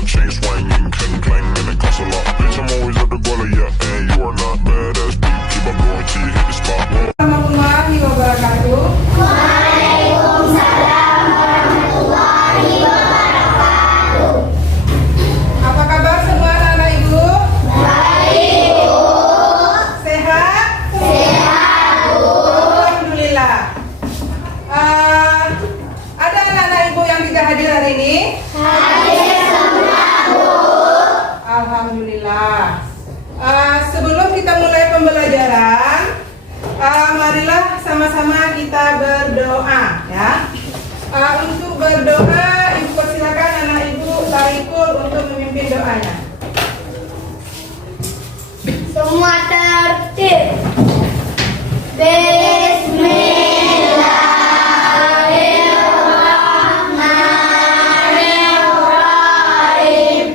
up, chain swinging, clang clang, and it costs a lot. Bitch, I'm always at the guala, yeah, and you are not badass beat. Keep on going till you hit the spot. Warahmatullahi wabarakatuh. Waalaikumsalam warahmatullahi wabarakatuh. Apa kabar semua anak-anak ibu? Baik, Bu. Sehat? Sehat, Bu. Alhamdulillah. Ada anak-anak ibu yang tidak hadir hari ini? Hadir semua, Bu. Alhamdulillah. Sebelum kita mulai pembelajaran, marilah sama-sama kita berdoa ya. Untuk berdoa, ibu persilakan anak ibu Tarikul untuk memimpin doanya. Semua tertib. Bismillahirrahmanirrahim.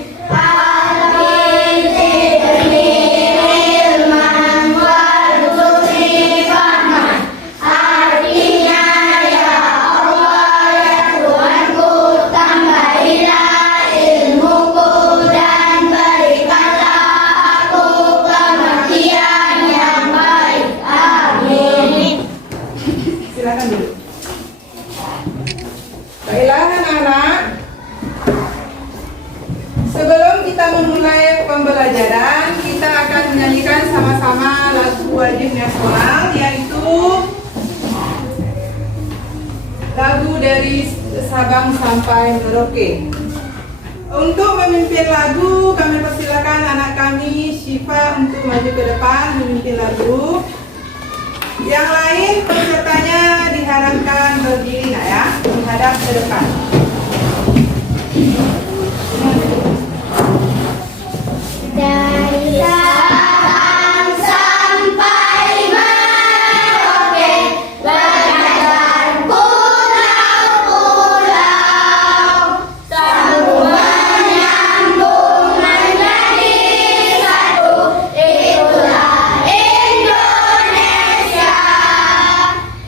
Artinya, ya Allah, ya Tuhanku, tambahilah ilmuku dan berikanlah aku kematian yang baik. Amin. Silakan dulu. Baiklah anak-anak, sebelum kita memulai pembelajaran, kita akan menyanyikan sama-sama lagu wajib nasional, yaitu lagu dari Sabang sampai Merauke. Untuk memimpin lagu, kami persilakan anak kami Syifa untuk maju ke depan memimpin lagu. Yang lain pesertanya diharapkan berdiri ya, menghadap ke depan. Dari Sabang sampai Merauke, berjalan pulau-pulau, sambung menyambung menjadi satu. Itulah Indonesia,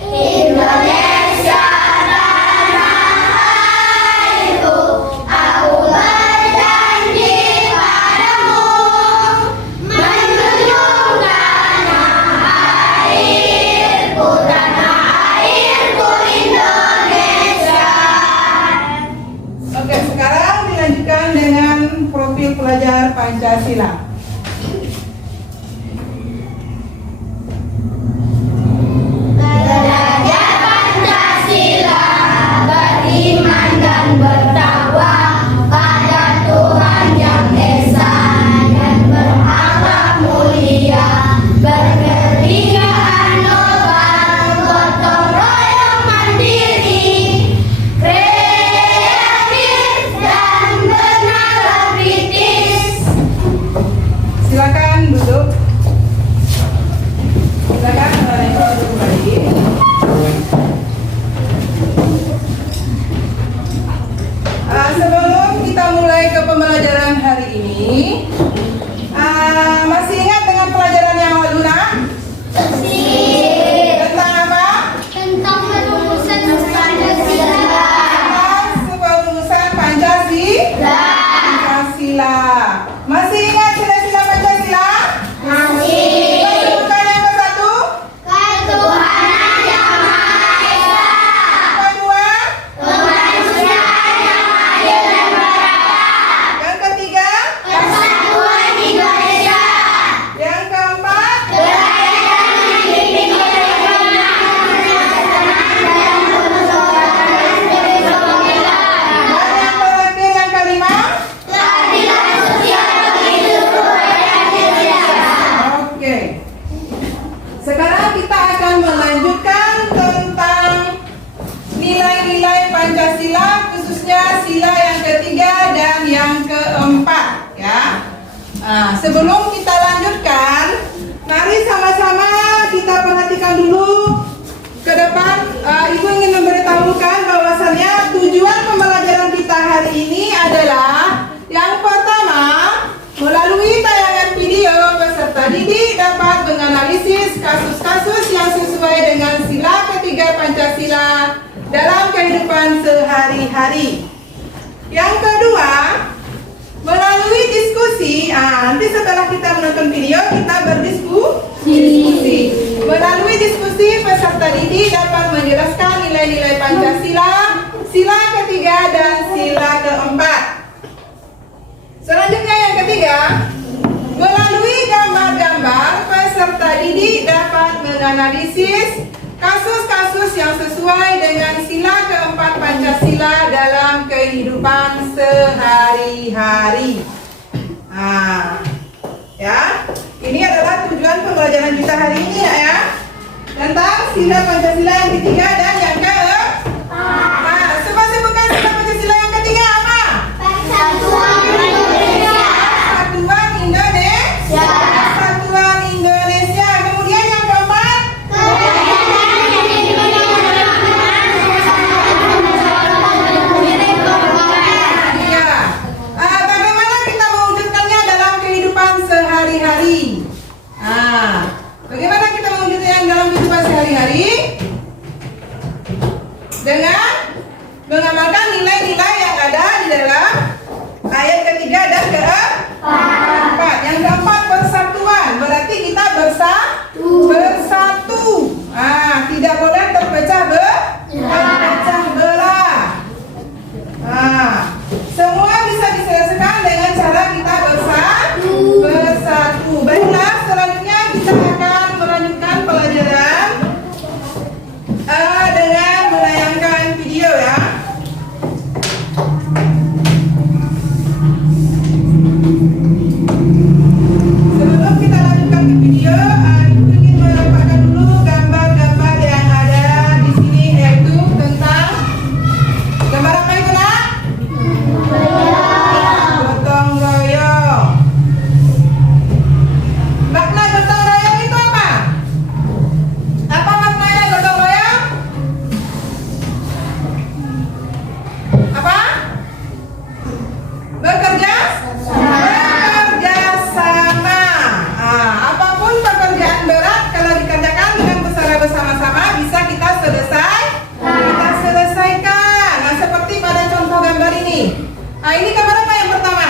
Indonesia tanah airku. Aku berjanji padamu, menjunjung tanah airku Indonesia. Oke, sekarang dilanjutkan dengan profil pelajar Pancasila. Belajar Pancasila, beriman dan bertakwa pada Tuhan Yang Esa dan berakhlak mulia, berkeringat global, gotong royong mandiri, kreatif dan bernalar kritis. Silakan duduk. Silakan anak ibu duduk kembali. Sebelum kita mulai ke pembelajaran hari ini, masih ingat dengan pelajaran yang lalu nak? Tentang apa? Tentang perumusan Pancasila. Sebuah rumusan Pancasila. Masih ingat sila-sila Pancasila? Masih. Bukan yang ke-1? Ketuhanan Yang Maha Esa, Kedua? kemanusiaan yang adil dan beradab, Yang ketiga? persatuan Indonesia, Yang keempat? kerakyatan yang dipimpin oleh kemenangan, kesejahteraan dan persaudaraan sebagai pemilah, Dan yang terakhir yang kelima? keadilan sosial bagi seluruh rakyat Indonesia. Oke. Sekarang kita akan melanjutkan tentang nilai-nilai Pancasila, khususnya sila yang ketiga dan yang keempat ya. Sebelum kita lanjutkan, mari sama-sama kita perhatikan dulu ke depan. Ibu ingin memberitahukan bahwasannya tujuan pembelajaran kita hari ini adalah yang pertama, melalui tayangan video peserta didik dapat menganalisis kasus-kasus yang sesuai dengan sila ketiga Pancasila dalam kehidupan sehari-hari. Yang kedua, Melalui diskusi, nanti setelah kita menonton video kita berdiskusi. Melalui diskusi peserta didik dapat menjelaskan nilai-nilai Pancasila, sila ketiga dan sila keempat. Selanjutnya yang ketiga, melalui gambar-gambar peserta didik dapat menganalisis kasus-kasus yang sesuai dengan sila keempat Pancasila dalam kehidupan sehari-hari. Ya, ini adalah tujuan pembelajaran kita hari ini ya, tentang sila Pancasila yang ketiga dan yang keempat. Sebutkan sila Pancasila yang ketiga apa? Persatuan Indonesia. Persatuan Indonesia. Persatuan Indonesia. Kemudian yang keempat? Iya. Bagaimana kita mewujudkannya dalam kehidupan sehari-hari? Bagaimana kita mewujudkannya dalam kehidupan sehari-hari? Dengan mengamalkan nilai-nilai yang ada di dalam ayat ketiga dan keempat. Yang keempat, persatuan. Berarti kita bersatu. Tidak boleh terpecah belah. Semua bisa diselesaikan dengan cara kita bersatu. Baiklah, selanjutnya kita akan melanjutkan pelajaran dengan menayangkan video ya. Sebelum kita lanjutkan ke video, Ibu ingin menampakkan dulu gambar-gambar yang ada di sini, yaitu tentang gambar apa itu nak? Gotong royong. Makna gotong royong itu apa? Apa maknanya gotong royong? Apa? Bekerja sama. Apapun pekerjaan berat kalau dikerjakan dengan secara bersama-sama bisa kita selesaikan. Seperti pada contoh gambar ini. Ini gambar apa yang pertama?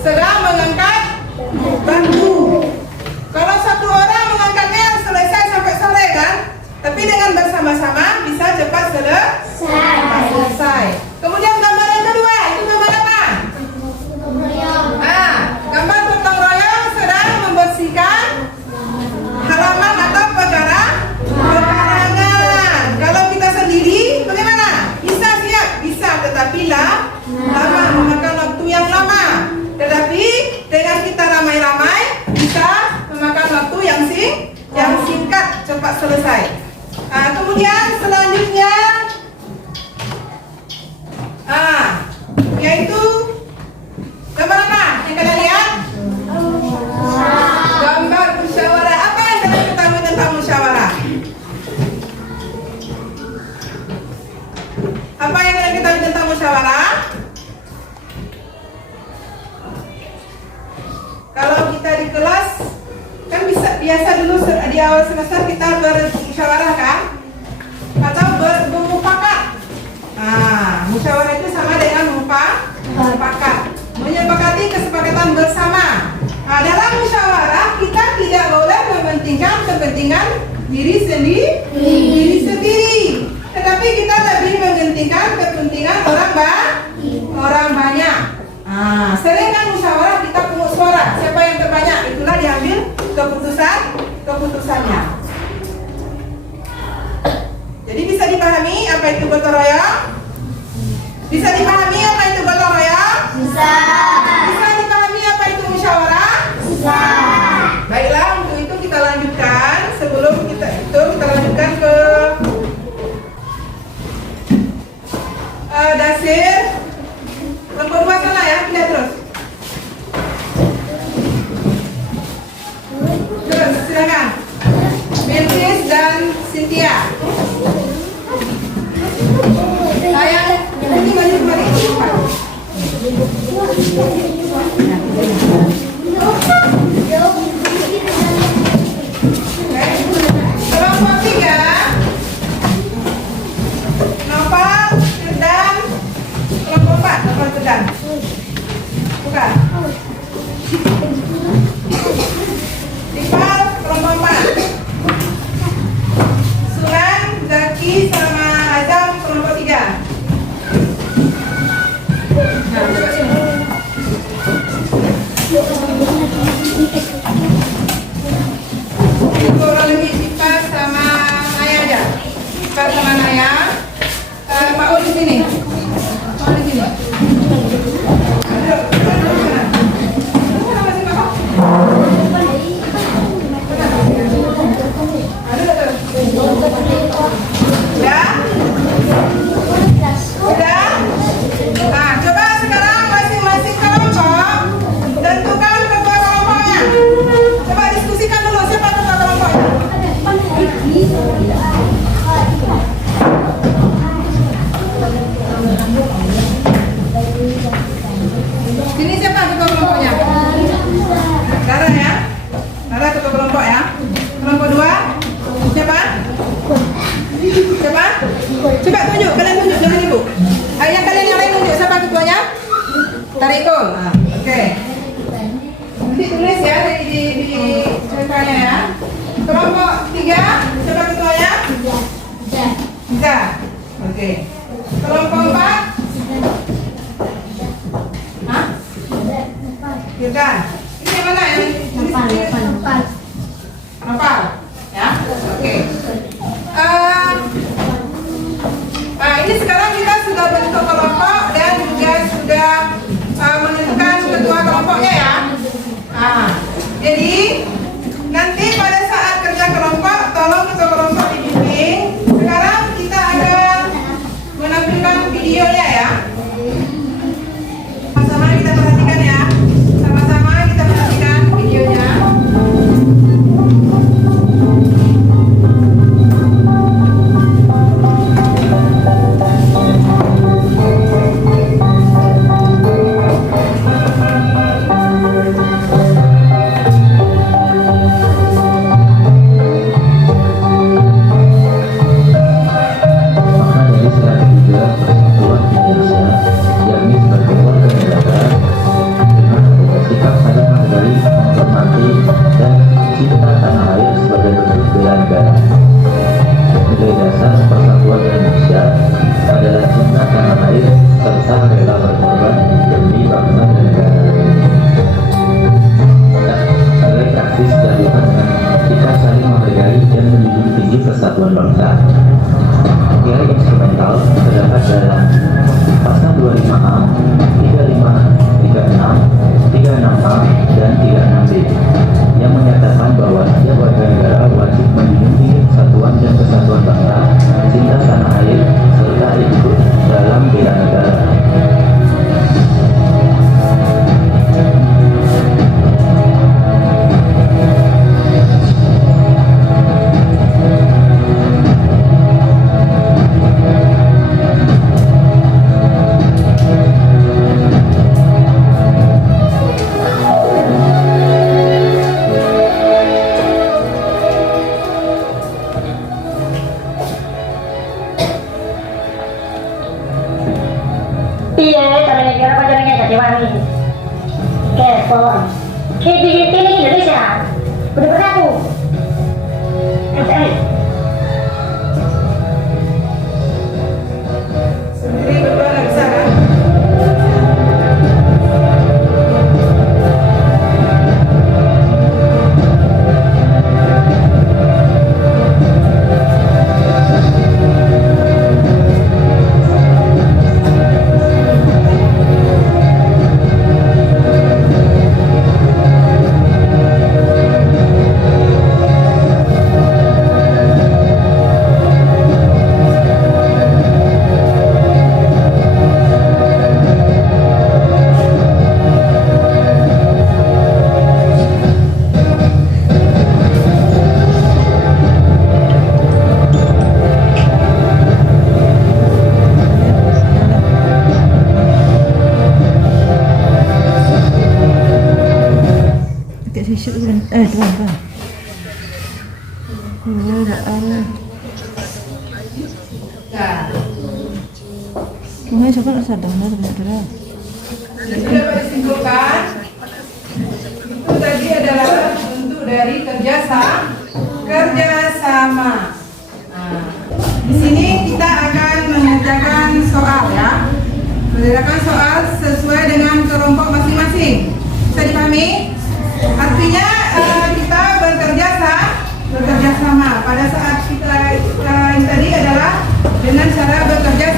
Sedang mengangkat bambu. Kalau satu orang mengangkatnya selesai sampai sore kan? Tapi dengan bersama-sama bisa cepat selesai. Kemudian gambar yang kedua, itu gambar apa? Gambar gotong royong sedang membersihkan halaman atau pekarangan. Kalau kita sendiri bagaimana? Bisa, tetapi lama, memakan waktu yang lama. Tetapi dengan kita ramai-ramai bisa memakan waktu yang singkat, cepat selesai. Kemudian selanjutnya yaitu gambar apa yang kalian lihat? Gambar musyawarah. Apa yang kalian ketahui tentang musyawarah? Apa yang kalian ketahui tentang musyawarah? Kalau kita di kelas kan biasa dulu di awal semester kita bermusyawarah kan? Atau bermufakat. Musyawarah itu sama dengan mufakat. Menyepakati kesepakatan bersama. Dalam musyawarah kita tidak boleh mementingkan kepentingan diri sendiri. Tetapi kita lebih mementingkan kepentingan orang banyak. Seringkan musyawarah kita pungut suara. Siapa yang terbanyak itulah diambil keputusannya. Jadi bisa dipahami apa itu gotong royong? Bisa dipahami apa itu gotong royong? Bisa. Bisa dipahami apa itu musyawarah? Bisa. Baiklah, untuk itu kita lanjutkan. Sebelum kita lanjutkan ke dasir kelompok 2 sana ya, pindah terus. Terus silakan. Bilqis dan Cynthia. Sayang, ini baju kembali. Kelompok 3 Novel, Firdan. Kelompok 4 Novel, Firdan. Siapa? Sifal kelompok 4. Sunan, Zaki sama Azam kelompok 3. Nah, coba sini. Kurang lebih Sifal sama Naya aja. Sifal sama Naya. Pak O di sini. Pak O di sini. Sudah? Nah, coba sekarang masing-masing kelompok tentukan ketua kelompoknya. Coba diskusikan dulu siapa ketua kelompoknya. Ini siapa ketua kelompoknya? Dara ya? Dara ketua kelompok ya? Kelompok 2? Siapa? Siapa? Coba tunjuk, kalian tunjuk, jangan ibu. Yang kalian yang lain tunjuk, siapa ketuanya? Tariko. Nah, oke. Nanti tulis ya di ceritanya ya. Kelompok 3, siapa ketuanya? Bisa. Oke. Kelompok 4? Hah? Firdan. Ini yang mana ya? Nopal. Ya? Oke. Nah, ini sekarang kita sudah bentuk kelompok dan juga sudah menentukan ketua kelompoknya ya. Nah, jadi nanti pada saat kerja kelompok, tolong ketua kelompok dibimbing. Sekarang kita akan menampilkan videonya ya. Sama-sama kita perhatikan ya. Sama-sama kita perhatikan videonya. Tuan. Dah ada. Mungkin siapa nak sadar dah. Itu dapat disimpulkan. Itu tadi adalah bentuk dari kerjasama. Nah, di sini kita akan mengerjakan soal ya. Mengerjakan soal sesuai dengan kelompok masing-masing. Bisa dipahami? Artinya kita bekerja sama. Pada saat kita yang tadi adalah dengan cara bekerja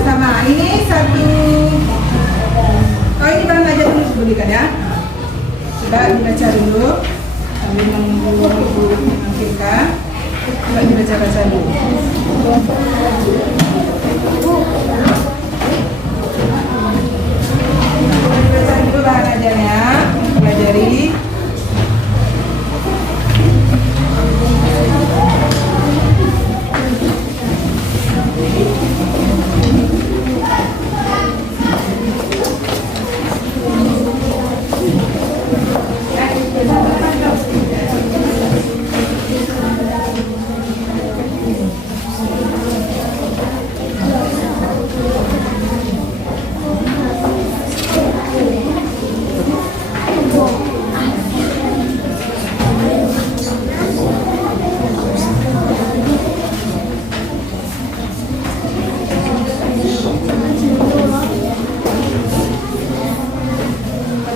sama. Ini satu. Oh, ini bahan belajar dulu sebutkan ya. Coba dibaca dulu sambil menunggu menampilkan. Coba dibaca dulu. Dibaca dulu bahan ajarnya, pelajari.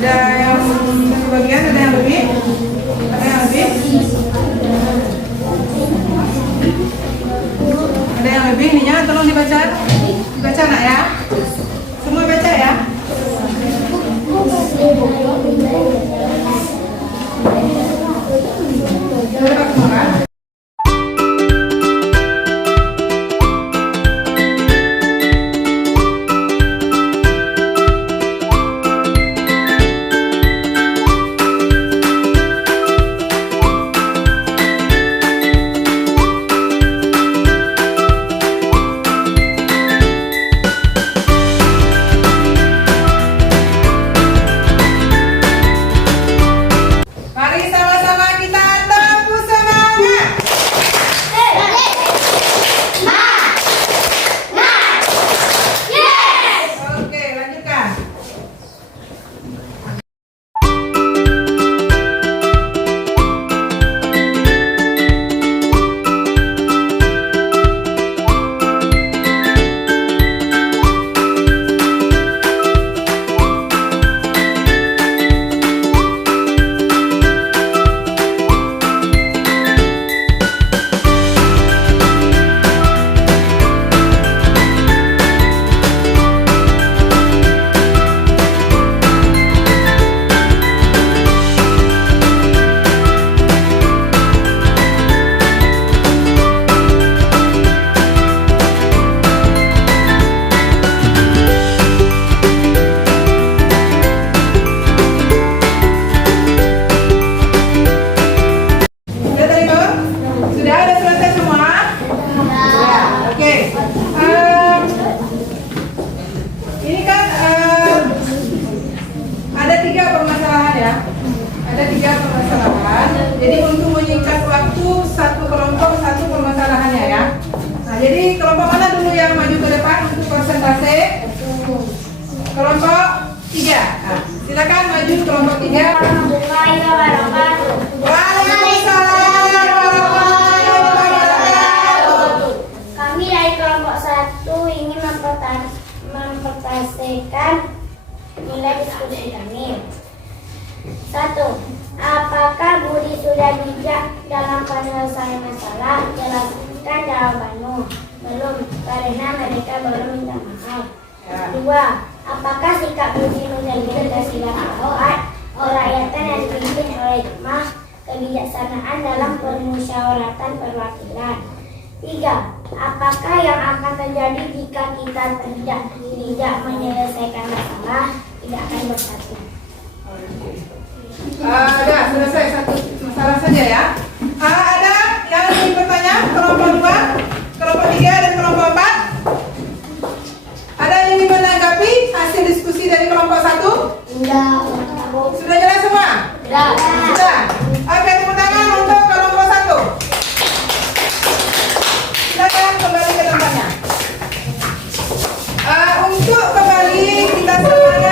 Ada yang sebagian, ada yang lebih? Ada yang lebih? Ada yang lebih ininya, tolong dibaca. Dibaca nak ya? Semua baca ya? Sudah dapat semua kan? Mari sama-sama kita tepuk semangat. Oke, lanjutkan. Sudah tadi Bang? Sudah ada selesai semua? Ya. Oke. Ini kan ada 3 permasalahan ya. Ada 3 permasalahan. Jadi untuk menyingkat waktu satu kelompok satu permasalahannya ya. Nah, jadi kelompok mana dulu yang maju ke depan untuk konsentrasi? Kelompok 3. Nah, silakan maju kelompok 3. Waalaikumsalam warahmatullahi wabarakatuh. Kami dari kelompok 1 ingin mempresentasikan nilai diskusi kami. 1. Apakah Budi sudah bijak dalam penyelesaian masalah? Jelaskan jawabanmu. Belum, karena mereka baru minta maaf. 2. Apakah sikap Budi menjadi kesilapaan rakyatan yang dipimpin oleh hikmah kebijaksanaan dalam permusyawaratan perwakilan? 3. Apakah yang akan terjadi jika kita tidak menyelesaikan masalah? Tidak akan bersatu. Ada selesai satu masalah saja ya. Ada yang ingin bertanya? Kelompok 2, kelompok 3 dan kelompok 4. Ada yang ingin menanggapi hasil diskusi dari kelompok 1? Tidak. Sudah jelas semua? Tidak. Sudah. Oke, tepuk tangan untuk kelompok 1. Silakan kembali ke tempatnya. Untuk kembali kita semangat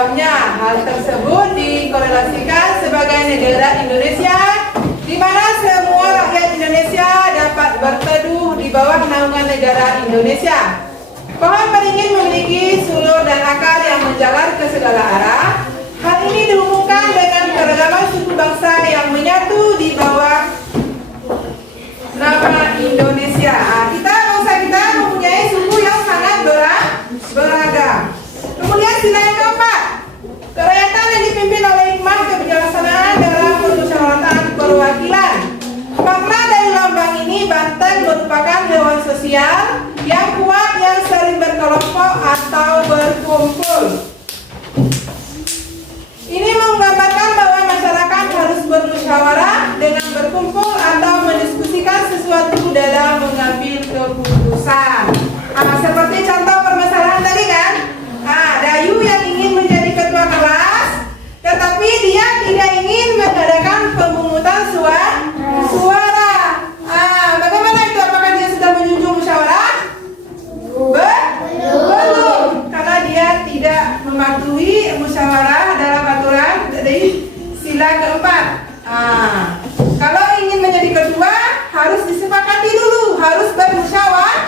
bawahnya. Hal tersebut dikorelasikan sebagai negara Indonesia, di mana semua rakyat Indonesia dapat berteduh di bawah naungan negara Indonesia. Pohon beringin memiliki sulur dan akar yang menjalar ke segala arah. Hal ini dihubungkan dengan keragaman suku bangsa yang menyatu di bawah nama Indonesia. Bangsa kita mempunyai suku yang sangat beragam. Kemudian sila yang keempat, kerakyatan yang dipimpin oleh hikmah kebijaksanaan dalam permusyawaratan perwakilan. Makna dari lambang ini, banteng merupakan hewan sosial yang kuat yang sering berkelompok atau berkumpul. Ini menggambarkan bahwa masyarakat harus bermusyawarah dengan berkumpul atau mendiskusikan sesuatu dalam mengambil keputusan. Seperti contoh permasalahan tadi kan, Dayu yang ingin menjadi ketua kelas, tetapi dia tidak ingin mengadakan pemungutan suara. Bagaimana itu? Apakah dia sudah menjunjung musyawarah? Belum, karena dia tidak mematuhi musyawarah dalam aturan dari sila keempat. Kalau ingin menjadi ketua harus disepakati dulu, harus bermusyawarah.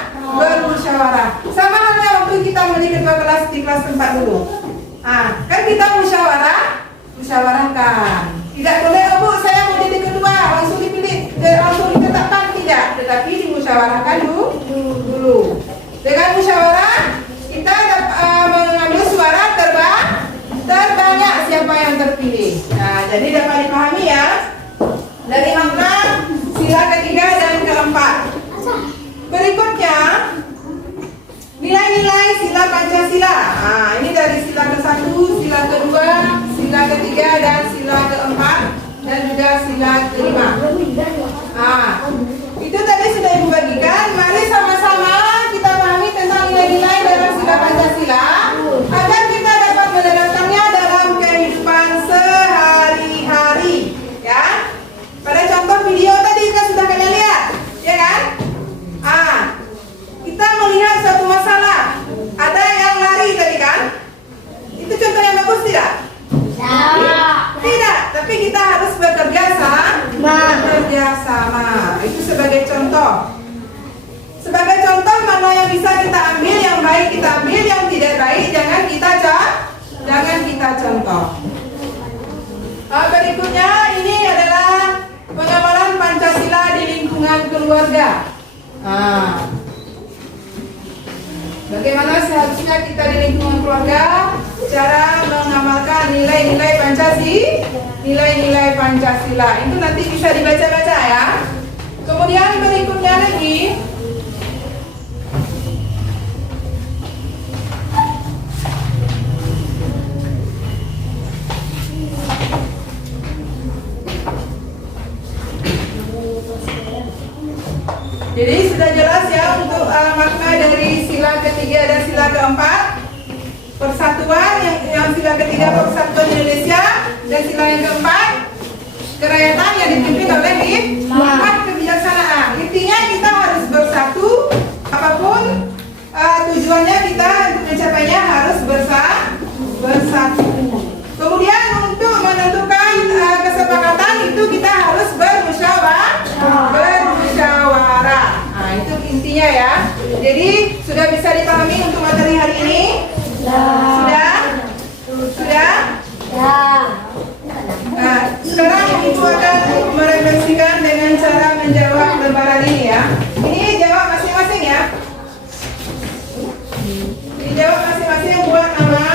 Sama halnya waktu kita menjadi ketua kelas di kelas 4 dulu. Kan kita musyawarahkan. Tidak boleh, Bu, saya mau jadi ketua, langsung dipilih, langsung ditetapkan, tidak. Tetapi dimusyawarahkan dulu. Dengan musyawarah kita mengambil suara terbanyak siapa yang terpilih. Jadi dapat dipahami ya dari makna sila ketiga dan keempat. Berikutnya nilai-nilai sila Pancasila. Ini dari sila ke-1, sila ke-2, sila ke-3 dan sila ke-4 dan juga sila ke-5. Itu tadi sudah Ibu bagikan. Mari sama-sama kita pahami tentang nilai-nilai dalam sila Pancasila agar kita dapat menerapkannya dalam kehidupan sehari-hari. Ya. Pada contoh video tadi kan sudah kalian lihat, ya kan? Kita melihat suatu masalah, ada yang lari tadi kan? Itu contoh yang bagus tidak? Tidak, tapi kita harus bekerja sama. Itu sebagai contoh. Sebagai contoh, mana yang bisa kita ambil, yang baik kita ambil, yang tidak baik jangan kita contoh. Berikutnya ini adalah pengamalan Pancasila di lingkungan keluarga. Bagaimana seharusnya kita di lingkungan keluarga cara mengamalkan nilai-nilai Pancasila. Itu nanti bisa dibaca-baca ya. Kemudian berikutnya lagi jadi sudah jelas ya untuk makna dari sila ketiga dan sila keempat. Persatuan yang sila ketiga persatuan Indonesia dan sila yang keempat kerakyatan yang dipimpin oleh hikmah kebijaksanaan. Intinya kita harus bersatu, apapun tujuannya kita untuk mencapainya harus bersatu. Kemudian untuk menentukan kesepakatan itu kita harus bermusyawarah. Itu intinya ya. Jadi sudah bisa dipahami untuk materi hari ini? Sudah? Sekarang Ibu akan merefleksikan dengan cara menjawab lembaran ini ya. Ini jawab masing-masing ya. Dijawab masing-masing, buat nama.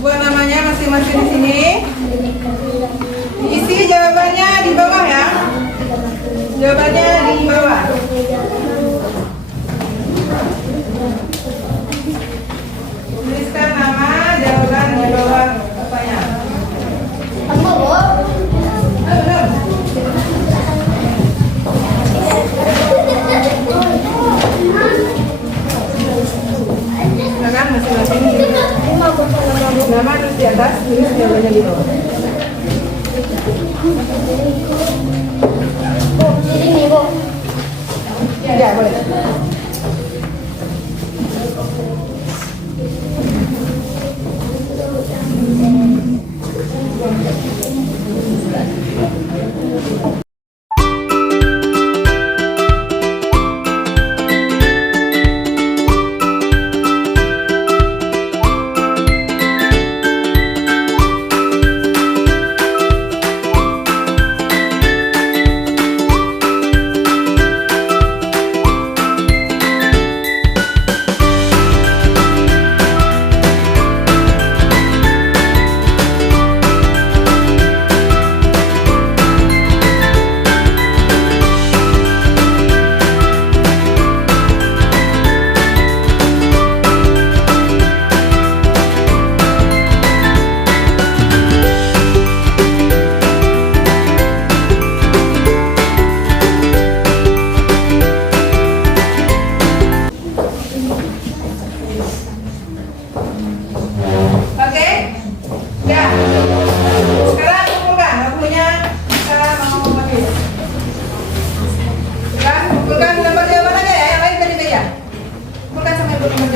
Buat namanya masing-masing di sini. Isi jawabannya di bawah ya. Jawabannya di bawah. Tuliskan nama, jawaban di bawah pertanyaan. Silakan masing-masing. Nama terus di atas, tulis jawabannya di bawah. Ini Bu. Ya, boleh.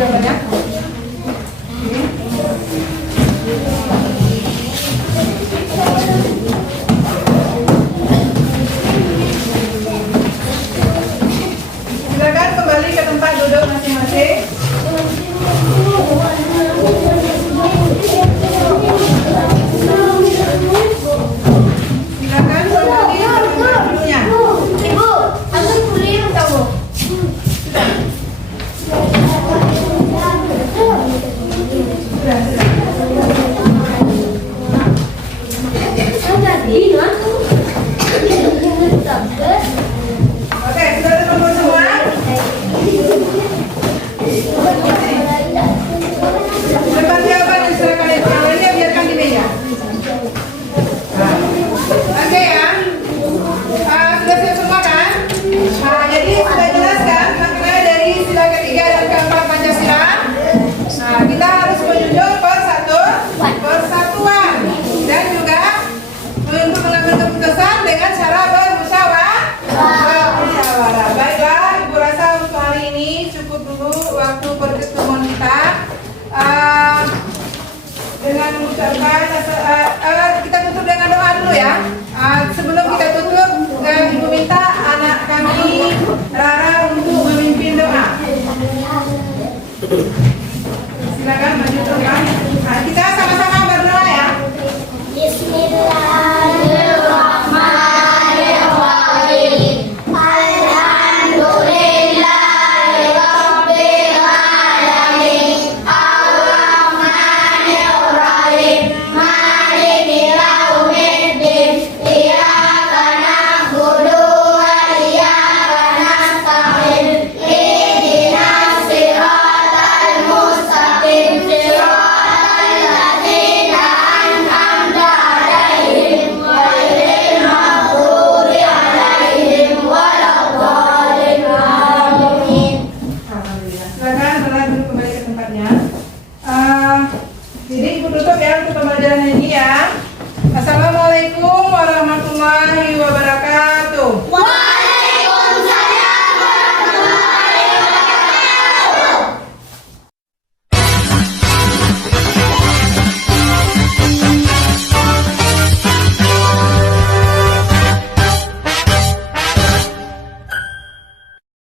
gambarnya. Silakan kembali ke tempat duduk masing-masing. Silakan kembali ke tempat duduknya. Ibu, aku kuliah tahu. Oke, sudah terkumpul semua. Lepas jawaban diserahkan yang lainnya, biarkan di meja. Oke ya. Sudah siap semua kan? Jadi sudah jelaskan makna dari sila ketiga dan keempat Pancasila. Kita harus menjunjung persatuan dan juga untuk mengambil keputusan dengan cara bermusyawarah. Baiklah, Ibu rasa untuk hari ini cukup dulu waktu pertemuan kita. Dengan mengucapkan kita tutup dengan doa dulu ya. Sebelum kita tutup, Ibu minta anak kami